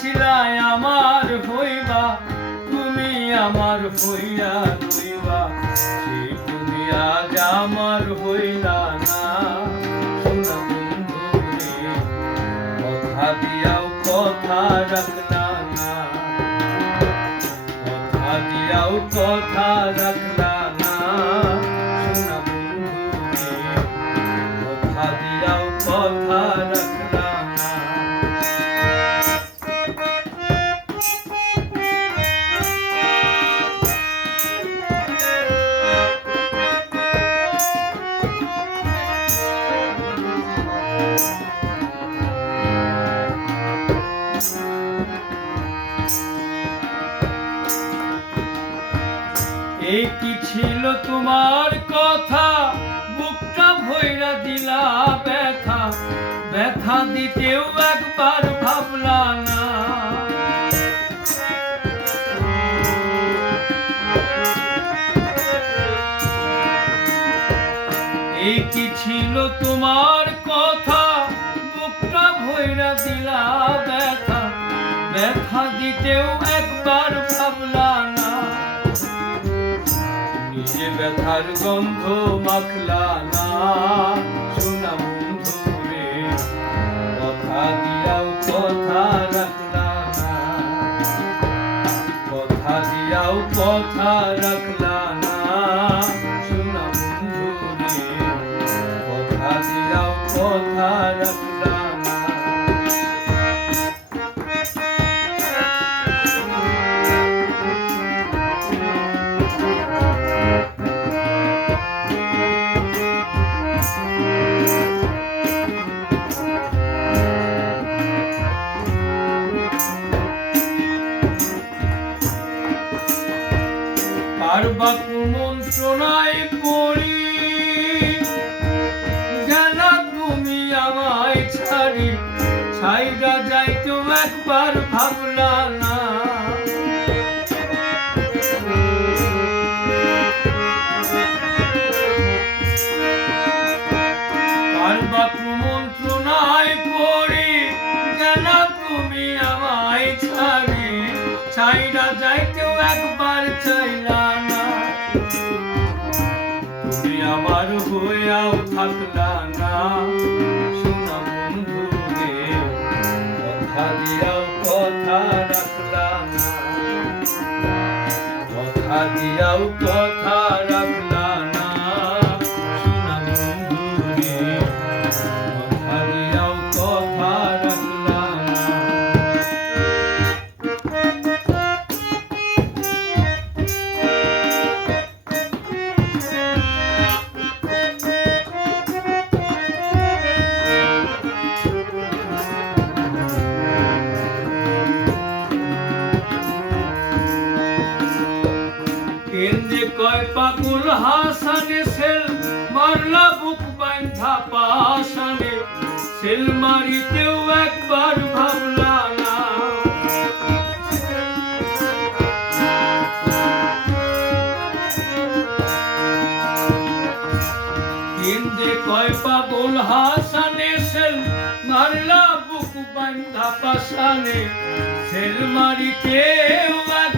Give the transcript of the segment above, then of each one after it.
দিছিলাই আমার হইবা, তুমি আমার হইয়া তুমি আজ আমার হইলা না। কথা কথা রাখলা না কথা দিয়াও কথা রাখলা এই কি ছিল তোমার কথা? বুকটা ভৈরা দিলা ব্যথা। ব্যথা দিতেও একবার ভাবলা না। এই কি ছিল তোমার কথা? বুকটা ভৈরা দিলা ব্যথা। ব্যথা দিতেও একবার ভাবলা না। ব্যথার গন্ধ মাখলা না। শোনা বন্ধু রে, কথা দিয়াও, কথা রাখলা না। কথা দিয়াও, কথা রাখলা না। শোনা বন্ধু রে, কথা দিয়াও, কথা রাখলা কুমন্ত্রণায় পড়ি। ছাড়ি। ছাইরা যাইতো একবার ভাবলা না। তুমি আমায় ছাড়ি। যাইতেও একবার চাইলা না। আমার হইয়াও থাকলা না। শোনা বন্ধু কথা দিয়াও কথা রাখলা না। কথা দিয়াও কথা পাগল হাসানে সেল মারলা বুক বান্ধা পাশানে সেল মারিতেও একবার ভাবলা না। কয় হাসানে সেল মারলা বুক বান্ধা পাশানে সেল মারিতেও একবার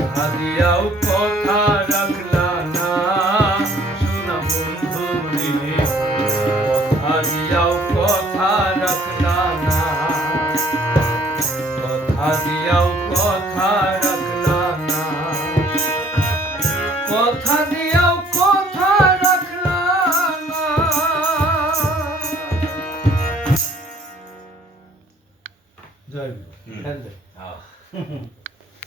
দিয়াও কথা